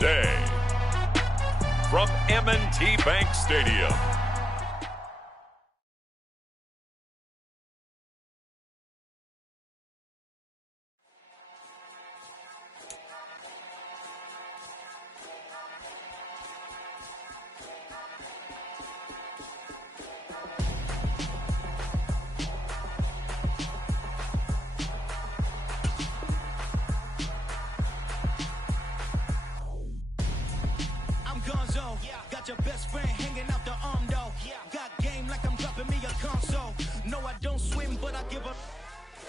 day from M&T Bank Stadium. Got your best friend hanging out the arm though. Got game like I'm dropping me a console. No, I don't swim, but I give a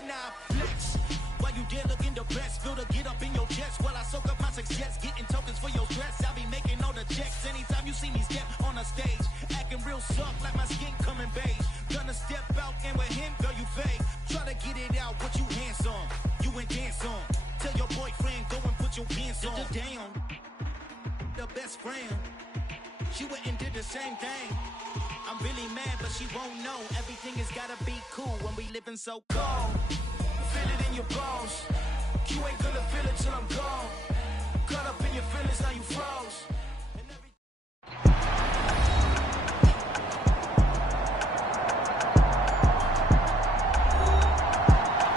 now flex. While you there looking the best, feel the get up in your chest while I soak up my success, getting tokens for your stress. I'll be making all the checks anytime you see me step on a stage, acting real soft like my skin coming beige. Gonna step out and with him, girl, you fake. Try to get it out, what you hands on, you and dance on. Tell your boyfriend go and put your pants on. Down, the best friend. She went and did the same thing. I'm really mad, but she won't know. Everything has gotta be cool when we living so cold. Feel it in your bones. You ain't gonna feel it till I'm gone. Caught up in your feelings, now you froze.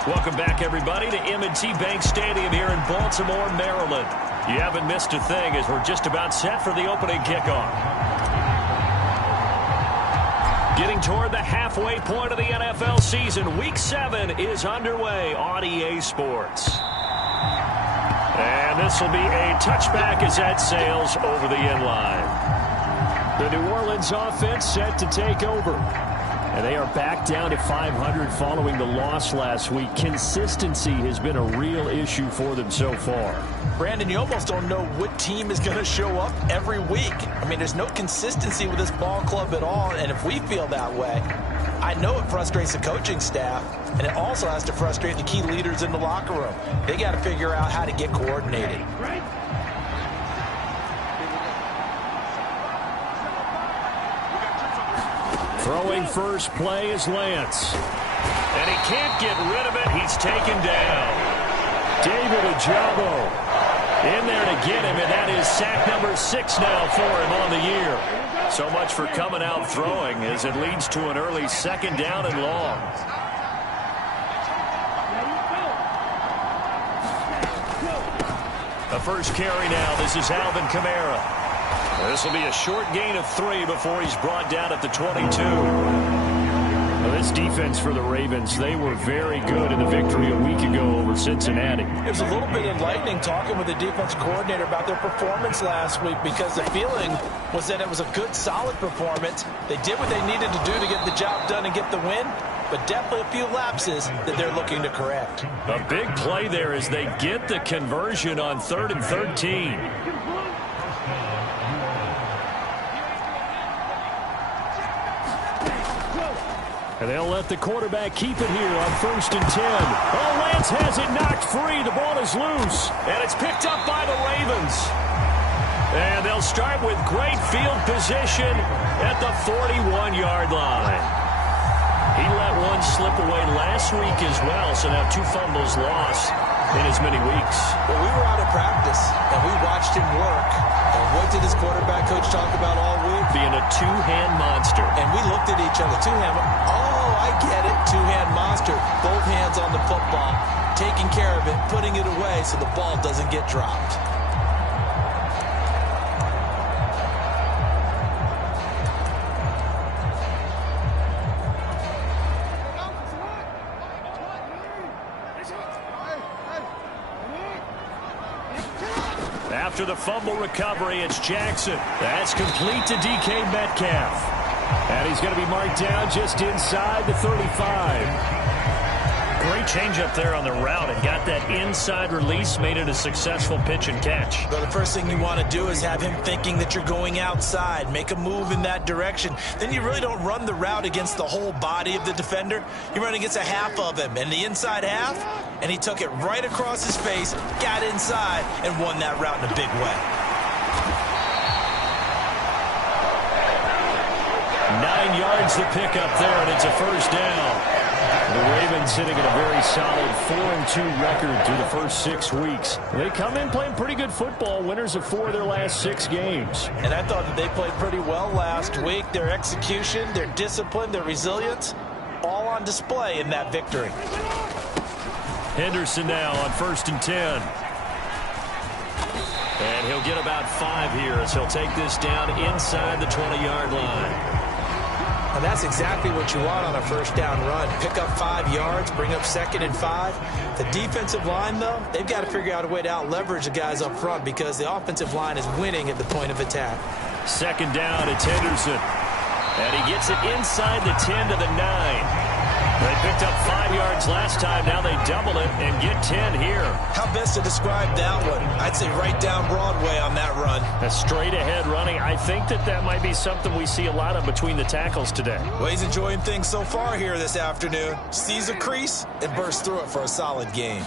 Welcome back, everybody, to M&T Bank Stadium here in Baltimore, Maryland. You haven't missed a thing as we're just about set for the opening kickoff. Getting toward the halfway point of the NFL season, Week 7 is underway on EA Sports. And this will be a touchback as that sails over the end line. The New Orleans offense set to take over. And they are back down to 500 following the loss last week. Consistency has been a real issue for them so far. Brandon, you almost don't know what team is going to show up every week. I mean, there's no consistency with this ball club at all, and if we feel that way, I know it frustrates the coaching staff, and it also has to frustrate the key leaders in the locker room. They got to figure out how to get coordinated. Throwing first play is Lance. And he can't get rid of it. He's taken down. David Ojabo in there to get him, and that is sack number 6 now for him on the year. So much for coming out throwing as it leads to an early second down and long. The first carry now. This is Alvin Kamara. This will be a short gain of 3 before he's brought down at the 22. Well, this defense for the Ravens, they were very good in the victory a week ago over Cincinnati. It was a little bit enlightening talking with the defense coordinator about their performance last week because the feeling was that it was a good, solid performance. They did what they needed to do to get the job done and get the win, but definitely a few lapses that they're looking to correct. A big play there as they get the conversion on 3rd and 13. And they'll let the quarterback keep it here on 1st and 10. Oh, Lance has it knocked free. The ball is loose. And it's picked up by the Ravens. And they'll start with great field position at the 41-yard line. He let one slip away last week as well, so now 2 fumbles lost in as many weeks. Well, we were out of practice, and we watched him work. And what did his quarterback coach talk about all week? Being a 2-hand monster. And we looked at each other. 2-hand. Oh, I get it. 2-hand monster. Both hands on the football, taking care of it, putting it away so the ball doesn't get dropped. After the fumble recovery, it's Jackson. That's complete to DK Metcalf. And he's going to be marked down just inside the 35. Great change up there on the route and got that inside release, made it a successful pitch and catch. Well, the first thing you want to do is have him thinking that you're going outside, make a move in that direction. Then you really don't run the route against the whole body of the defender. You run against a half of him, and the inside half, and he took it right across his face, got inside, and won that route in a big way. 9 yards to pick up there, and it's a first down. The Ravens sitting at a very solid 4-2 record through the first 6 weeks. They come in playing pretty good football, winners of 4 of their last 6 games. And I thought that they played pretty well last week. Their execution, their discipline, their resilience, all on display in that victory. Henderson now on 1st and 10. And he'll get about 5 here as he'll take this down inside the 20-yard line. And that's exactly what you want on a first down run. Pick up 5 yards, bring up 2nd and 5. The defensive line, though, they've got to figure out a way to out-leverage the guys up front because the offensive line is winning at the point of attack. 2nd down, it's Henderson. And he gets it inside the 10 to the 9. They picked up 5 yards last time. Now they double it and get 10 here. How best to describe that one? I'd say right down Broadway on that run. A straight-ahead running. I think that might be something we see a lot of between the tackles today. Well, he's enjoying things so far here this afternoon. Sees a crease and bursts through it for a solid game.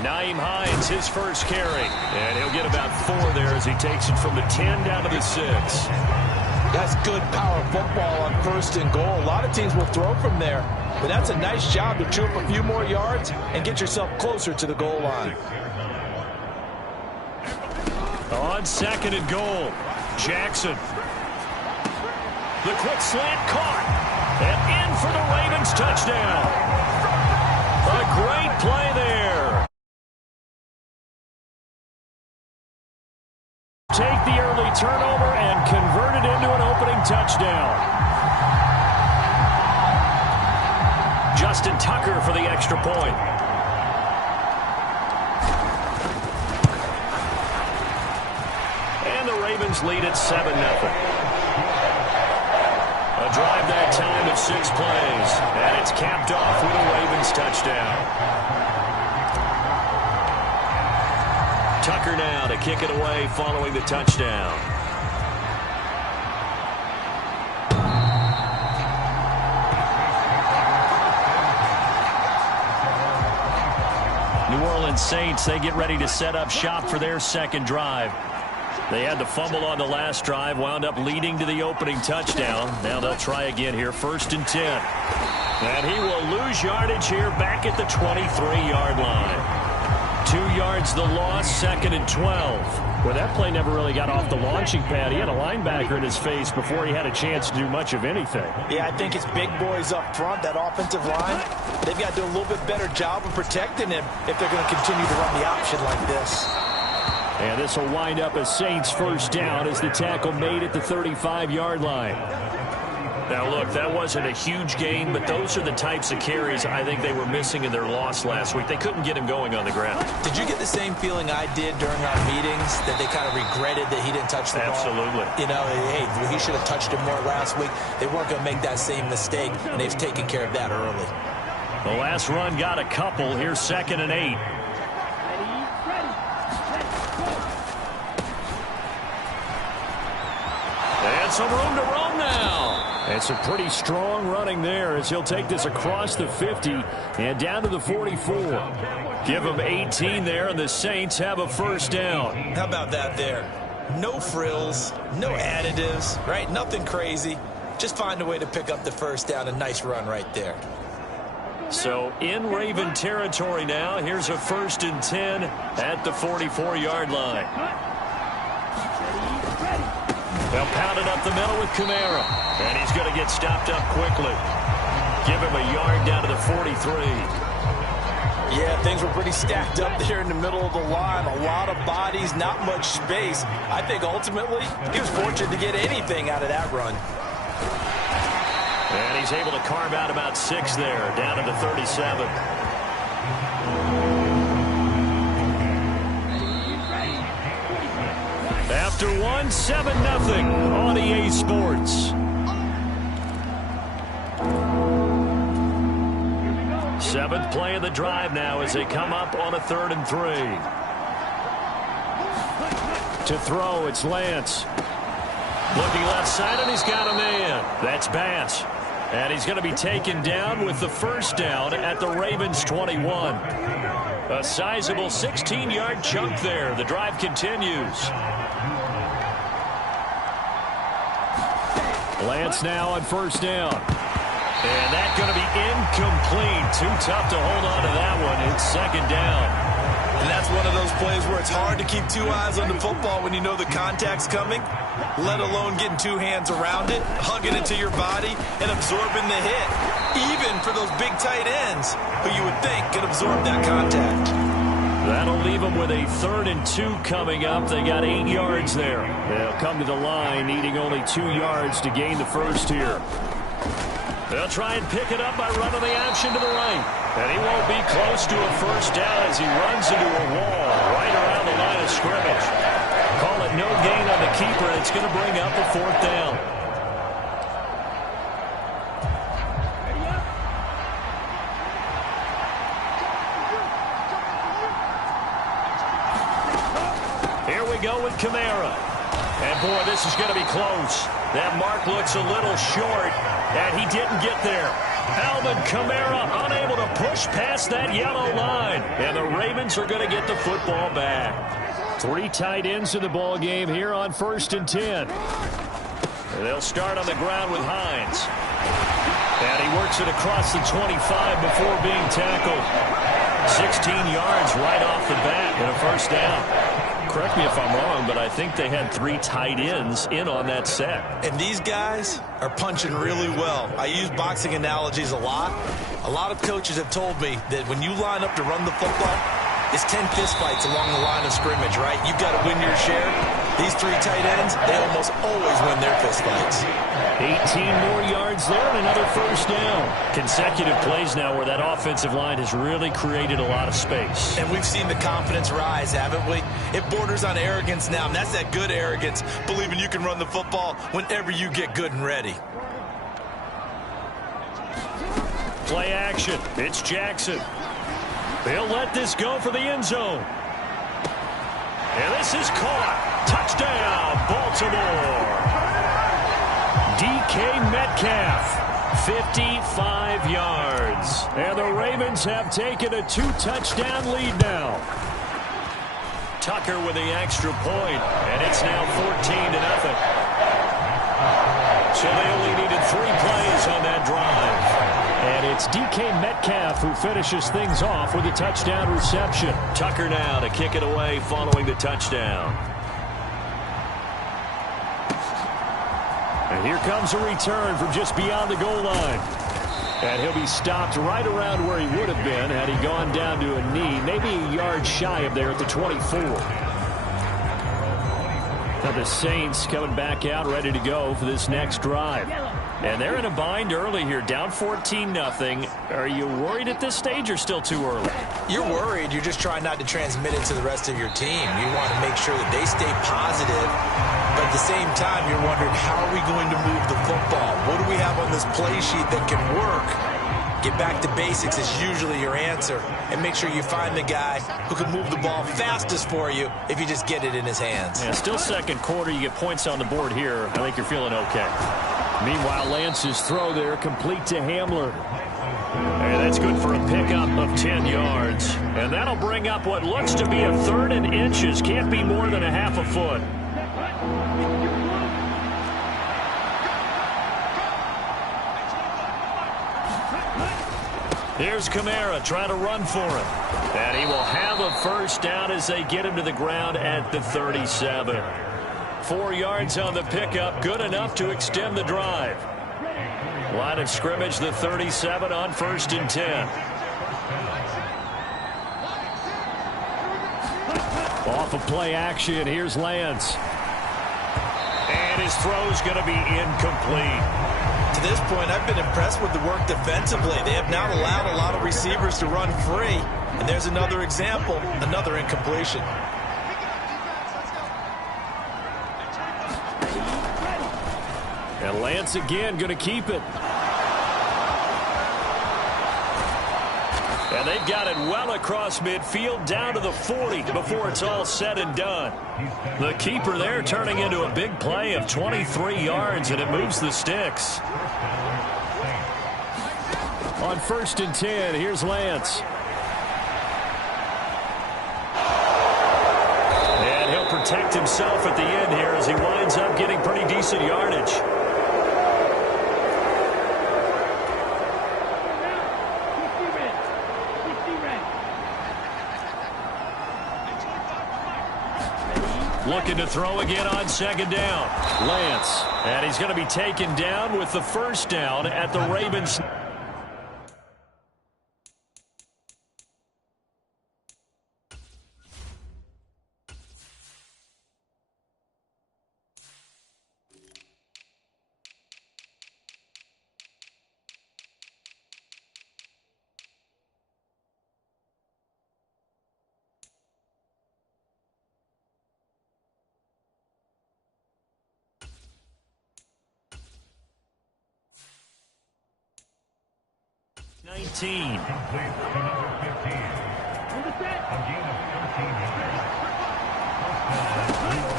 Nyheim Hines, his first carry. And he'll get about 4 there as he takes it from the 10 down to the 6. That's good power football on 1st and goal. A lot of teams will throw from there, but that's a nice job to chew up a few more yards and get yourself closer to the goal line. On 2nd and goal, Jackson. The quick slant caught, and in for the Ravens touchdown. A great play there. Take the early turnover and convert it into an opening touchdown. Justin Tucker for the extra point. And the Ravens lead at 7-0. A drive that time of 6 plays. And it's capped off with a Ravens touchdown. Tucker now to kick it away following the touchdown. New Orleans Saints, they get ready to set up shop for their 2nd drive. They had the fumble on the last drive, wound up leading to the opening touchdown. Now they'll try again here, 1st and 10. And he will lose yardage here back at the 23-yard line. 2 yards the loss, 2nd and 12. Well, that play never really got off the launching pad. He had a linebacker in his face before he had a chance to do much of anything. Yeah, I think it's big boys up front, that offensive line. They've got to do a little bit better job of protecting him if they're going to continue to run the option like this. And this will wind up a Saints first down as the tackle made at the 35-yard line. Now, look, that wasn't a huge gain, but those are the types of carries I think they were missing in their loss last week. They couldn't get him going on the ground. Did you get the same feeling I did during our meetings, that they kind of regretted that he didn't touch the ball? Absolutely. You know, hey, he should have touched it more last week. They weren't going to make that same mistake, and they've taken care of that early. The last run got a couple. Here's 2nd and 8. And some room to roam now. And some pretty strong running there as he'll take this across the 50 and down to the 44. Give him 18 there, and the Saints have a first down. How about that there? No frills, no additives, right? Nothing crazy. Just find a way to pick up the first down. A nice run right there. So in Raven territory now. Here's a 1st and 10 at the 44-yard line. They'll pound it up the middle with Kamara. And he's going to get stopped up quickly. Give him a yard down to the 43. Yeah, things were pretty stacked up there in the middle of the line. A lot of bodies, not much space. I think ultimately he was fortunate to get anything out of that run. And he's able to carve out about 6 there, down to the 37. After one, 7-0 on EA Sports. 7th play of the drive now as they come up on a 3rd and 3. To throw, it's Lance. Looking left side, and he's got a man. That's Bass. And he's going to be taken down with the first down at the Ravens 21. A sizable 16-yard chunk there. The drive continues. Lance now on first down. And that's going to be incomplete. Too tough to hold on to that one. It's second down. And that's one of those plays where it's hard to keep two eyes on the football when you know the contact's coming, let alone getting two hands around it, hugging it to your body, and absorbing the hit. Even for those big tight ends who you would think could absorb that contact. That'll leave them with a 3rd and 2 coming up. They got 8 yards there. They'll come to the line, needing only 2 yards to gain the first here. They'll try and pick it up by running the option to the right. And he won't be close to a first down as he runs into a wall right around the line of scrimmage. Call it no gain on the keeper. It's going to bring up a 4th down. Here we go with Kamara. And, boy, this is going to be close. That mark looks a little short, and he didn't get there. Alvin Kamara unable to push past that yellow line. And the Ravens are going to get the football back. 3 tight ends in the ball game here on 1st and 10. And they'll start on the ground with Hines. And he works it across the 25 before being tackled. 16 yards right off the bat and a first down. Correct me if I'm wrong, but I think they had 3 tight ends in on that set. And these guys are punching really well. I use boxing analogies a lot. A lot of coaches have told me that when you line up to run the football, it's 10 fistfights along the line of scrimmage, right? You've got to win your share. These 3 tight ends, they almost always win their fistfights. 18 more yards there and another first down. Consecutive plays now where that offensive line has really created a lot of space. And we've seen the confidence rise, haven't we? It borders on arrogance now, and that's that good arrogance, believing you can run the football whenever you get good and ready. Play action. It's Jackson. They'll let this go for the end zone. And this is caught. Touchdown, Baltimore. DK Metcalf, 55 yards. And the Ravens have taken a 2-touchdown lead now. Tucker with the extra point, and it's now 14-0. So they only needed 3 plays on that drive. And it's DK Metcalf who finishes things off with a touchdown reception. Tucker now to kick it away following the touchdown. And here comes a return from just beyond the goal line. And he'll be stopped right around where he would have been had he gone down to a knee, maybe a yard shy of there at the 24. Now the Saints coming back out ready to go for this next drive. And they're in a bind early here, down 14-0. Are you worried at this stage or still too early? You're worried. You're just trying not to transmit it to the rest of your team. You want to make sure that they stay positive. But at the same time, you're wondering, how are we going to move the football? What do we have on this play sheet that can work? Get back to basics is usually your answer. And make sure you find the guy who can move the ball fastest for you if you just get it in his hands. Yeah, still second quarter. You get points on the board here. I think you're feeling okay. Meanwhile, Lance's throw there complete to Hamler. And that's good for a pickup of 10 yards. And that'll bring up what looks to be a 3rd and inches. Can't be more than a half a foot. Here's Kamara trying to run for him. And he will have a first down as they get him to the ground at the 37. 4 yards on the pickup, good enough to extend the drive. Line of scrimmage, the 37 on 1st and 10. Off of play action, here's Lance. And his throw's going to be incomplete. To this point, I've been impressed with the work defensively. They have not allowed a lot of receivers to run free. And there's another example, another incompletion. And Lance again going to keep it. And they've got it well across midfield down to the 40 before it's all said and done. The keeper there turning into a big play of 23 yards, and it moves the sticks. On 1st and 10, here's Lance. And he'll protect himself at the end here as he winds up getting pretty decent yardage. Looking to throw again on second down. Lance. And he's going to be taken down with the first down at the Ravens.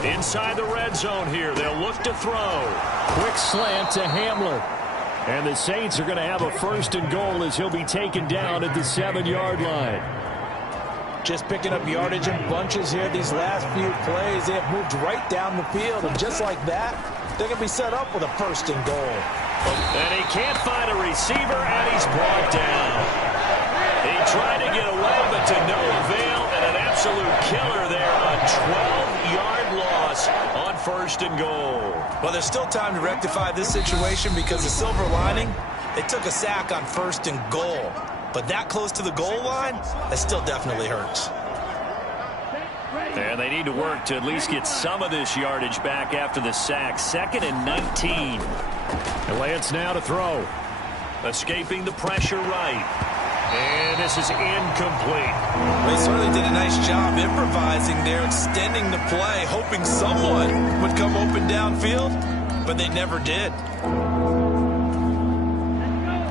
Inside the red zone here. They'll look to throw. Quick slant to Hamler. And the Saints are going to have a first and goal as he'll be taken down at the 7-yard line. Just picking up yardage in bunches here. These last few plays, they have moved right down the field. And just like that, they're going to be set up with a first and goal. And he can't find a receiver, and he's brought down. He tried to get away, but to no avail, and an absolute killer there. A 12-yard loss on first and goal. Well, there's still time to rectify this situation because the silver lining, they took a sack on first and goal. But that close to the goal line, that still definitely hurts. And they need to work to at least get some of this yardage back after the sack. 2nd and 19. And Lance now to throw. Escaping the pressure right. And this is incomplete. They certainly did a nice job improvising there, extending the play, hoping someone would come open downfield, but they never did.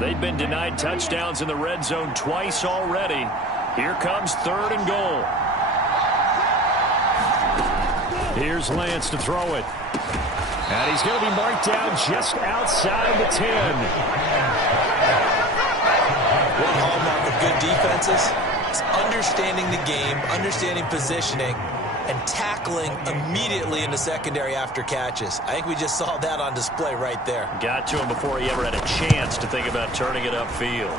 They've been denied touchdowns in the red zone twice already. Here comes 3rd and goal. Here's Lance to throw it. And he's going to be marked down just outside the 10. One hallmark of good defenses is understanding the game, understanding positioning, and tackling immediately in the secondary after catches. I think we just saw that on display right there. Got to him before he ever had a chance to think about turning it upfield.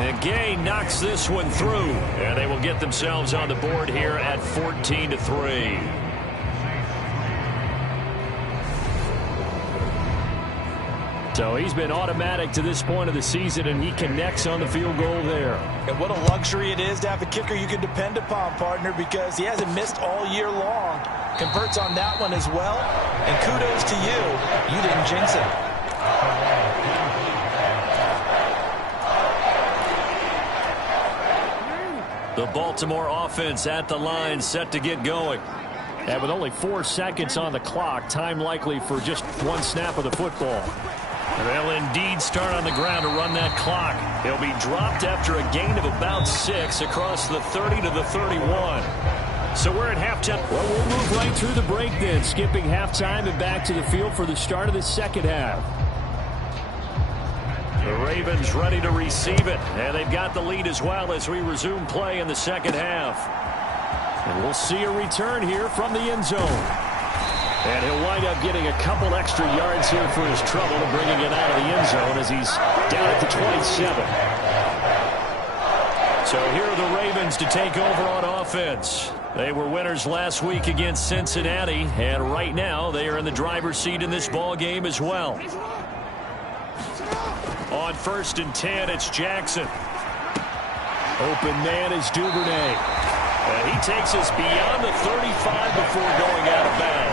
And Gay knocks this one through, and they will get themselves on the board here at 14-3. So he's been automatic to this point of the season, and he connects on the field goal there. And what a luxury it is to have a kicker you can depend upon, partner, because he hasn't missed all year long. Converts on that one as well. And kudos to you. You didn't jinx it. The Baltimore offense at the line, set to get going. And with only 4 seconds on the clock, time likely for just one snap of the football. They'll indeed start on the ground to run that clock. He'll be dropped after a gain of about 6 across the 30 to the 31. So we're at halftime. Well, we'll move right through the break then, skipping halftime and back to the field for the start of the second half. The Ravens ready to receive it, and they've got the lead as well as we resume play in the second half. And we'll see a return here from the end zone. And he'll wind up getting a couple extra yards here for his trouble and bringing it out of the end zone as he's down at the 27. So here are the Ravens to take over on offense. They were winners last week against Cincinnati, and right now they are in the driver's seat in this ball game as well. On 1st and 10, it's Jackson. Open man is Duvernay. And he takes us beyond the 35 before going out of bounds.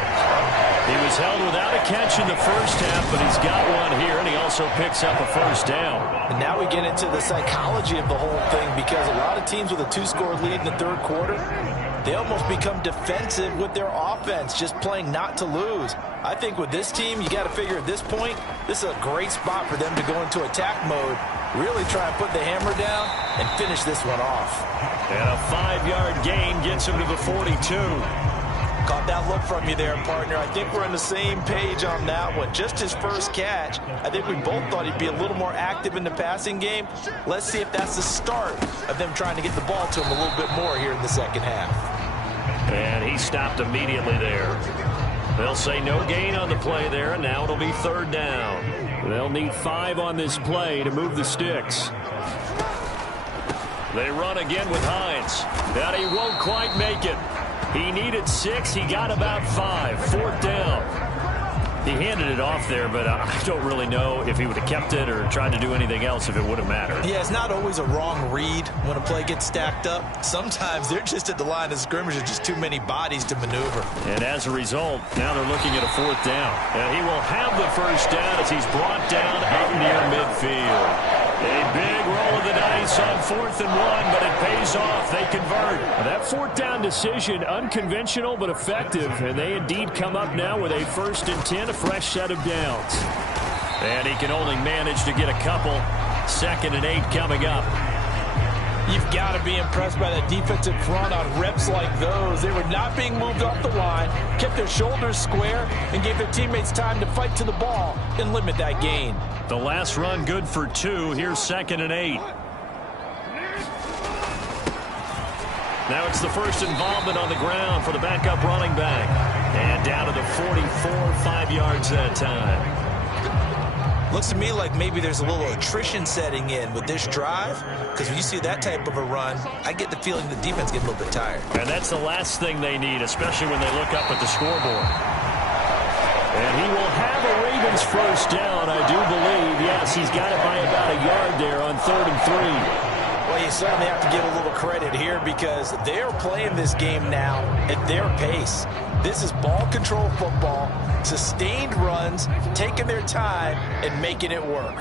He was held without a catch in the first half, but he's got one here, and he also picks up a first down. And now we get into the psychology of the whole thing, because a lot of teams with a 2-score lead in the third quarter, they almost become defensive with their offense, just playing not to lose. I think with this team, you got to figure at this point, this is a great spot for them to go into attack mode, really try and put the hammer down and finish this one off. And a 5-yard gain gets him to the 42. Caught that look from you there, partner. I think we're on the same page on that one. Just his first catch. I think we both thought he'd be a little more active in the passing game. Let's see if that's the start of them trying to get the ball to him a little bit more here in the second half. And he stopped immediately there. They'll say no gain on the play there, and now it'll be 3rd down. They'll need 5 on this play to move the sticks. They run again with Hines. And he won't quite make it. He needed 6. He got about 5. 4th down. He handed it off there, but I don't really know if he would have kept it or tried to do anything else if it would have mattered. Yeah, it's not always a wrong read when a play gets stacked up. Sometimes they're just at the line of scrimmage. There's just too many bodies to maneuver. And as a result, now they're looking at a 4th down. And he will have the 1st down as he's brought down out near midfield. A big roll of the dice on 4th and 1, but it pays off. They convert. That 4th down decision, unconventional but effective, and they indeed come up now with a 1st and 10, a fresh set of downs. And he can only manage to get a couple. 2nd and 8 coming up. You've got to be impressed by the defensive front on reps like those. They were not being moved off the line, kept their shoulders square, and gave their teammates time to fight to the ball and limit that gain. The last run good for 2. Here's 2nd and 8. Now it's the first involvement on the ground for the backup running back. And down to the 44, 5 yards that time. Looks to me like maybe there's a little attrition setting in with this drive, because when you see that type of a run, I get the feeling the defense gets a little bit tired. And that's the last thing they need, especially when they look up at the scoreboard. And he will have a Ravens 1st down, I do believe. Yes, he's got it by about a yard there on 3rd and 3. Well, you certainly have to give a little credit here because they're playing this game now at their pace. This is ball control football, sustained runs, taking their time, and making it work.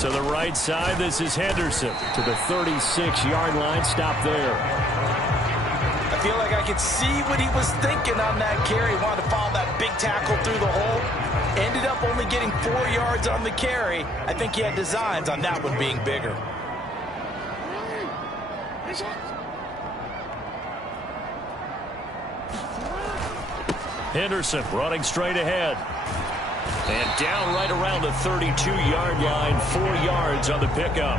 To the right side, this is Henderson to the 36-yard line. Stop there. I feel like I could see what he was thinking on that carry. Wanted to follow that big tackle through the hole. Ended up only getting 4 yards on the carry. I think he had designs on that one being bigger. Henderson running straight ahead. And down right around the 32-yard line, 4 yards on the pickup.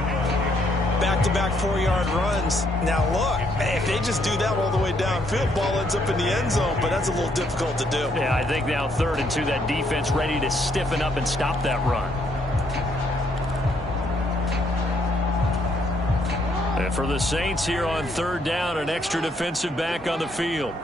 Back-to-back 4-yard runs. Now look, if they just do that all the way downfield, ball ends up in the end zone, but that's a little difficult to do. Yeah, I think now 3rd and 2, that defense ready to stiffen up and stop that run. And for the Saints here on 3rd down, an extra defensive back on the field.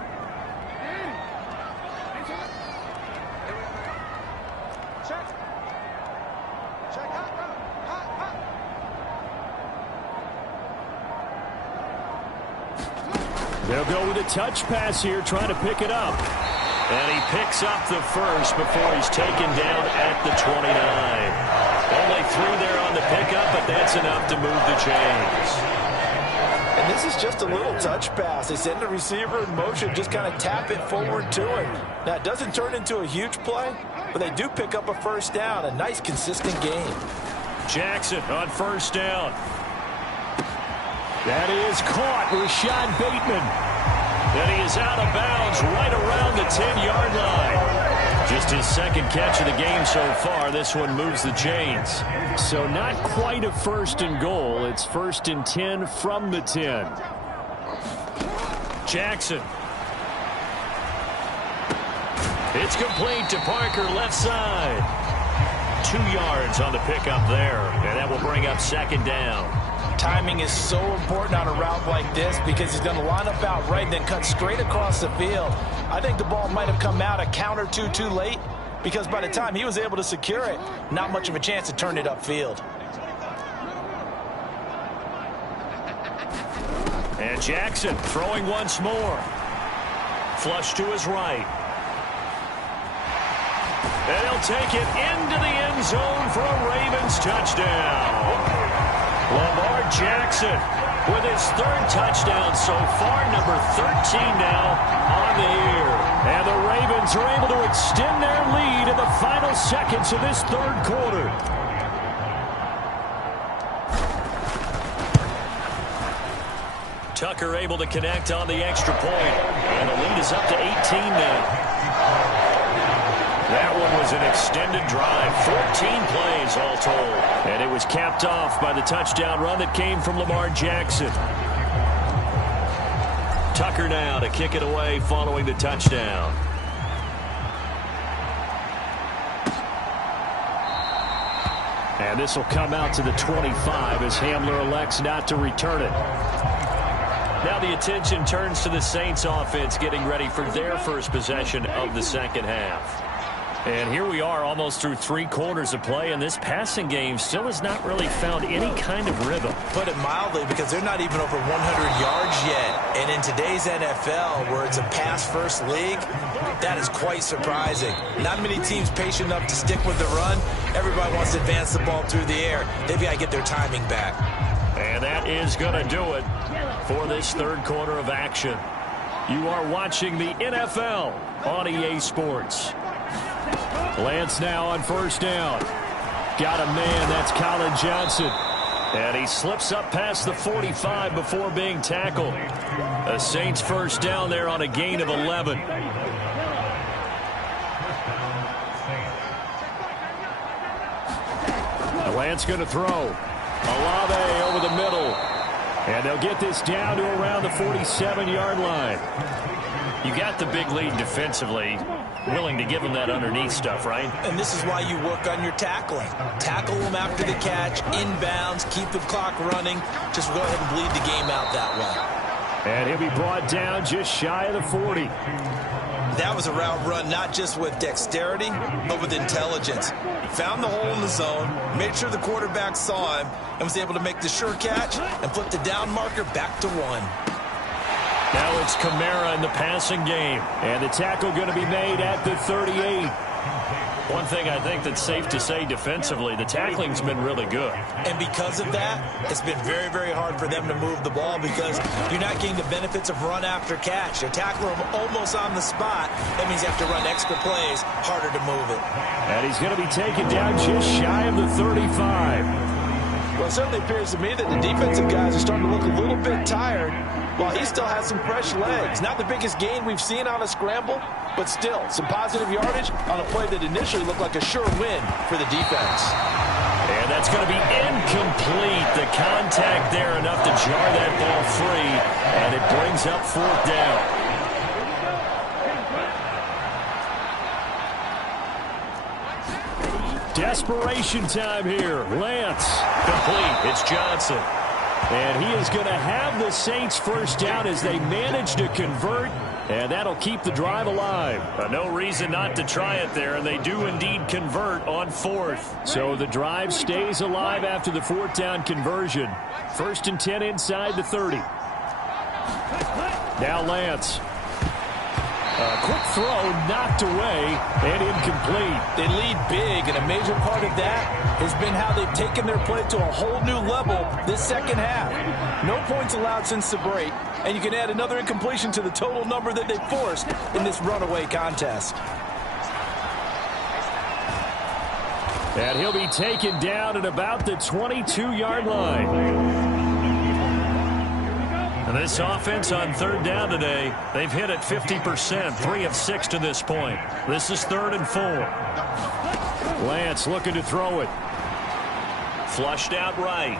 They'll go with a touch pass here, trying to pick it up. And he picks up the 1st before he's taken down at the 29. Only 3 there on the pickup, but that's enough to move the chains. And this is just a little touch pass. They send the receiver in motion, just kind of tap it forward to him. Now, it doesn't turn into a huge play, but they do pick up a 1st down. A nice, consistent game. Jackson on 1st down. That is caught, Rashad Bateman. And he is out of bounds right around the 10-yard line. Just his 2nd catch of the game so far. This one moves the chains. So not quite a 1st and goal. It's 1st and 10 from the 10. Jackson. It's complete to Parker, left side. 2 yards on the pickup there. And that will bring up 2nd down. Timing is so important on a route like this because he's going to line up out right and then cut straight across the field. I think the ball might have come out a count or two too late because by the time he was able to secure it, not much of a chance to turn it upfield. And Jackson throwing once more. Flush to his right. And he'll take it into the end zone for a Ravens touchdown. Lamar Jackson with his 3rd touchdown so far, number 13 now on the year. And the Ravens are able to extend their lead in the final seconds of this 3rd quarter. Tucker able to connect on the extra point. And the lead is up to 18 now. That one was an extended drive, 14 plays all told. And it was capped off by the touchdown run that came from Lamar Jackson. Tucker now to kick it away following the touchdown. And this will come out to the 25 as Hamler elects not to return it. Now the attention turns to the Saints offense getting ready for their first possession of the second half. And here we are almost through 3 quarters of play, and this passing game still has not really found any kind of rhythm. Put it mildly, because they're not even over 100 yards yet. And in today's NFL, where it's a pass-first league, that is quite surprising. Not many teams patient enough to stick with the run. Everybody wants to advance the ball through the air. They've got to get their timing back. And that is going to do it for this third quarter of action. You are watching the NFL on EA Sports. Lance now on first down. Got a man, that's Colin Johnson. And he slips up past the 45 before being tackled. A Saints first down there on a gain of 11. Lance going to throw. Olave over the middle. And they'll get this down to around the 47-yard line. You got the big lead defensively. Willing to give them that underneath stuff, right? And this is why you work on your tackling. Tackle them after the catch, inbounds, keep the clock running. Just go ahead and bleed the game out that way. And he'll be brought down just shy of the 40. That was a route run not just with dexterity, but with intelligence. Found the hole in the zone, made sure the quarterback saw him, and was able to make the sure catch and flip the down marker back to 1. Now it's Kamara in the passing game. And the tackle going to be made at the 38. One thing I think that's safe to say defensively, the tackling's been really good. And because of that, it's been very, very hard for them to move the ball because you're not getting the benefits of run after catch. They're tackling them almost on the spot. That means you have to run extra plays, harder to move it. And he's going to be taken down just shy of the 35. Well, it certainly appears to me that the defensive guys are starting to look a little bit tired while he still has some fresh legs. Not the biggest gain we've seen on a scramble, but still some positive yardage on a play that initially looked like a sure win for the defense. And that's going to be incomplete. The contact there enough to jar that ball free, and it brings up fourth down. Desperation time here. Lance. Complete. It's Johnson. And he is going to have the Saints first down as they manage to convert. And that'll keep the drive alive. No reason not to try it there. And they do indeed convert on fourth. So the drive stays alive after the fourth down conversion. 1st and 10 inside the 30. Now Lance. A quick throw knocked away and incomplete. They lead big, and a major part of that has been how they've taken their play to a whole new level this second half. No points allowed since the break, and you can add another incompletion to the total number that they forced in this runaway contest. And he'll be taken down at about the 22-yard line. And this offense on third down today, they've hit it 50%, 3 of 6 to this point. This is 3rd and 4. Lance looking to throw it. Flushed out right.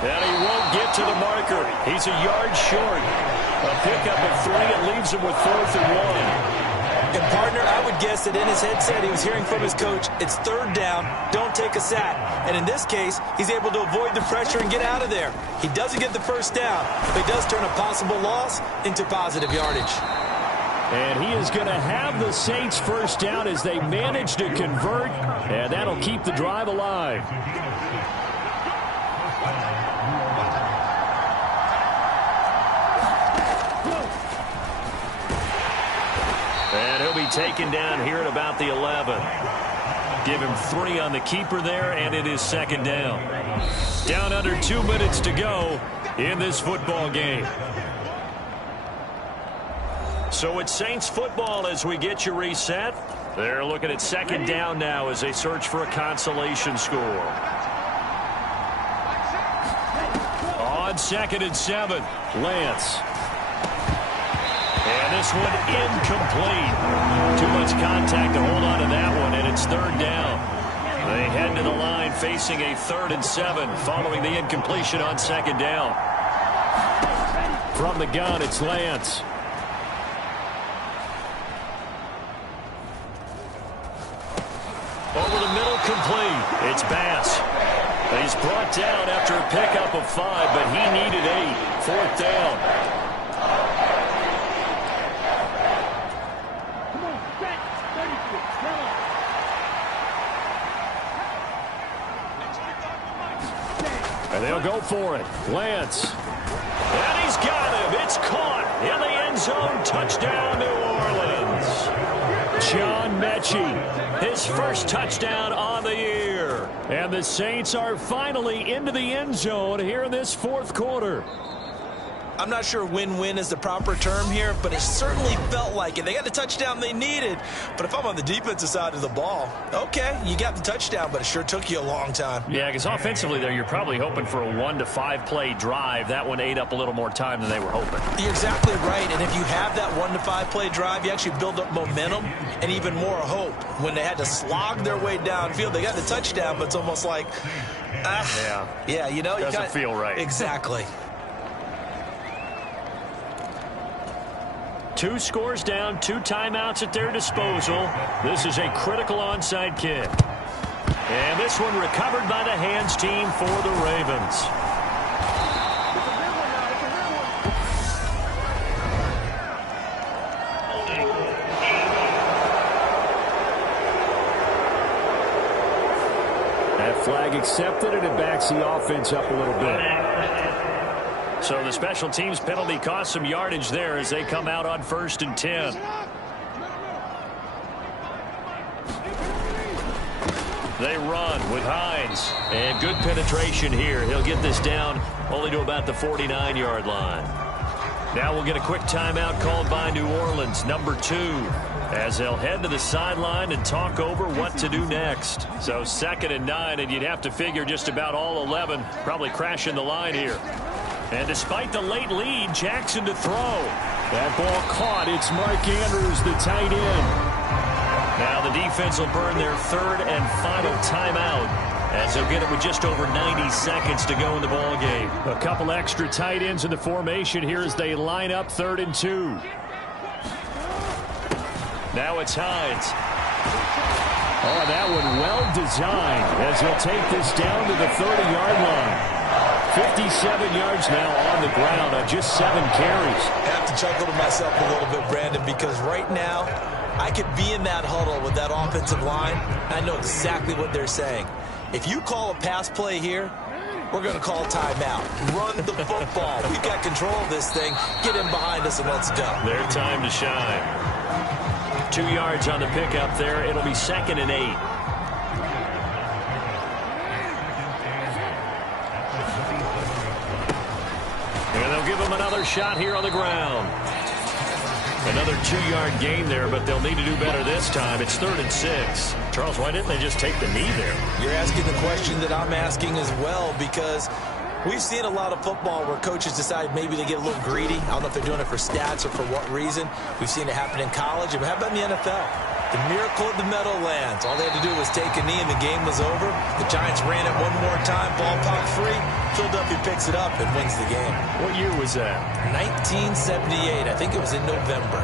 And he won't get to the marker. He's a yard short. A pickup of 3. It leaves him with 4th and 1. And, partner, I would guess that in his headset he was hearing from his coach, it's 3rd down, don't take a sack. And in this case, he's able to avoid the pressure and get out of there. He doesn't get the first down, but he does turn a possible loss into positive yardage. And he is going to have the Saints first down as they manage to convert, and that'll keep the drive alive. And he'll be taken down here at about the 11. Give him 3 on the keeper there, and it is 2nd down. Down under 2 minutes to go in this football game. So it's Saints football as we get you reset. They're looking at 2nd down now as they search for a consolation score. On 2nd and 7, Lance. And this one incomplete. Too much contact to hold on to that one, and it's 3rd down. They head to the line facing a 3rd and 7 following the incompletion on 2nd down. From the gun, it's Lance. Over the middle, complete. It's Bass. He's brought down after a pickup of 5, but he needed 8. 4th down. And they'll go for it. Lance. And he's got him. It's caught in the end zone. Touchdown, New Orleans. John Mechie, his first touchdown on the year. And the Saints are finally into the end zone here in this 4th quarter. I'm not sure win-win is the proper term here, but it certainly felt like it. They got the touchdown they needed. But if I'm on the defensive side of the ball, okay, you got the touchdown, but it sure took you a long time. Yeah, because offensively there, you're probably hoping for a 1 to 5 play drive. That one ate up a little more time than they were hoping. You're exactly right. And if you have that 1 to 5 play drive, you actually build up momentum and even more hope. When they had to slog their way downfield, they got the touchdown, but it's almost like, yeah, you know, doesn't feel right. Exactly. 2 scores down, 2 timeouts at their disposal. This is a critical onside kick. And this one recovered by the hands team for the Ravens. That flag accepted, and it backs the offense up a little bit. So the special teams penalty cost some yardage there as they come out on 1st and 10. They run with Hines. And good penetration here. He'll get this down only to about the 49-yard line. Now we'll get a quick timeout called by New Orleans, number 2, as they'll head to the sideline and talk over what to do next. So 2nd and 9, and you'd have to figure just about all 11 probably crashing the line here. And despite the late lead, Jackson to throw. That ball caught. It's Mark Andrews, the tight end. Now the defense will burn their 3rd and final timeout as they'll get it with just over 90 seconds to go in the ball game. A couple extra tight ends in the formation here as they line up 3rd and 2. Now it's Hines. Oh, that one well designed as he'll take this down to the 30-yard line. 57 yards now on the ground on just 7 carries. I have to chuckle to myself a little bit, Brandon, because right now I could be in that huddle with that offensive line. I know exactly what they're saying. If you call a pass play here, we're going to call timeout. Run the football. We've got control of this thing. Get in behind us and let's go. Their time to shine. 2 yards on the pickup there. It'll be 2nd and 8. And they'll give him another shot here on the ground. Another 2-yard gain there, but they'll need to do better this time. It's 3rd and 6. Charles, why didn't they just take the knee there? You're asking the question that I'm asking as well, because we've seen a lot of football where coaches decide maybe they get a little greedy. I don't know if they're doing it for stats or for what reason. We've seen it happen in college. But how about in the NFL? The miracle of the Meadowlands. All they had to do was take a knee and the game was over. The Giants ran it one more time. Ball popped free. Philadelphia picks it up and wins the game. What year was that? 1978. I think it was in November.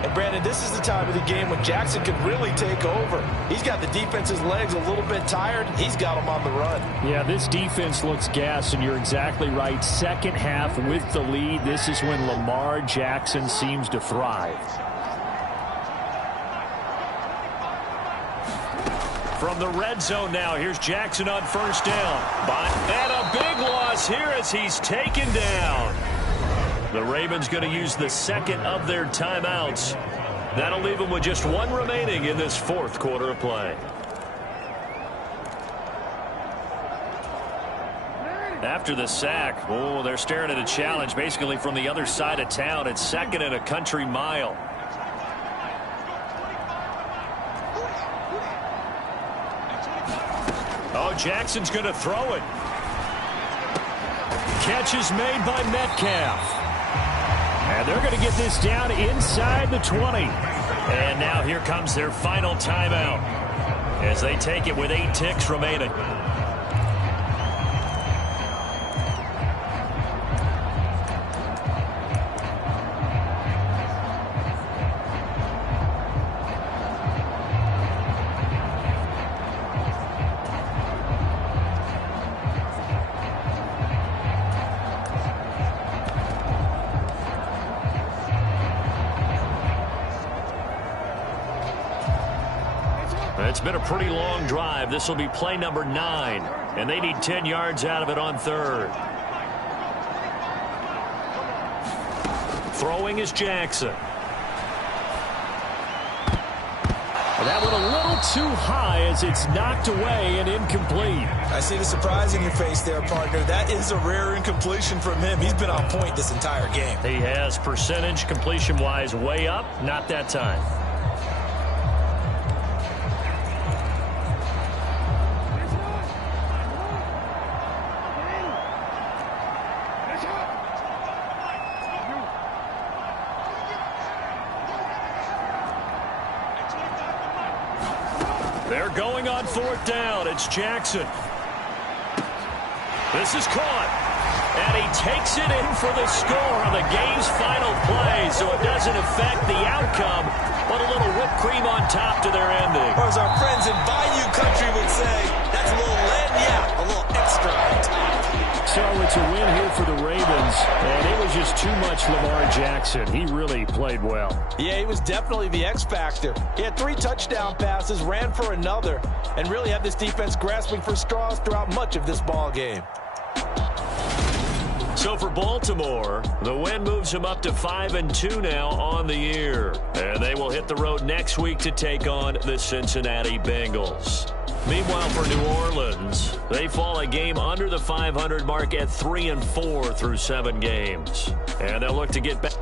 And, Brandon, this is the time of the game when Jackson can really take over. He's got the defense's legs a little bit tired. He's got them on the run. Yeah, this defense looks gassed, and you're exactly right. Second half with the lead, this is when Lamar Jackson seems to thrive. From the red zone now, here's Jackson on 1st down. And a big loss here as he's taken down. The Ravens going to use the 2nd of their timeouts. That'll leave them with just 1 remaining in this 4th quarter of play. After the sack, they're staring at a challenge basically from the other side of town. It's 2nd and a country mile. Oh, Jackson's going to throw it. Catch is made by Metcalf. And they're going to get this down inside the 20. And now here comes their final timeout as they take it with 8 ticks remaining. been a pretty long drive. This will be play number 9, and they need 10 yards out of it on third. Throwing is Jackson. That one a little too high as it's knocked away and incomplete. I see the surprise in your face there, partner. That is a rare incompletion from him. He's been on point this entire game. He has percentage completion-wise way up, not that time. They're going on fourth down. It's Jackson. This is caught. And he takes it in for the score on the game's final play, so it doesn't affect the outcome, but a little whipped cream on top to their ending. Or as our friends in Bayou Country would say, that's a little a little extra on top. So it's a win here for the Ravens, and it was just too much Lamar Jackson. He really played well. Yeah, he was definitely the X factor. He had 3 touchdown passes, ran for another, and really had this defense grasping for straws throughout much of this ball game. So for Baltimore, the win moves them up to 5-2 now on the year. And they will hit the road next week to take on the Cincinnati Bengals. Meanwhile, for New Orleans, they fall a game under the 500 mark at 3-4 through 7 games. And they'll look to get back.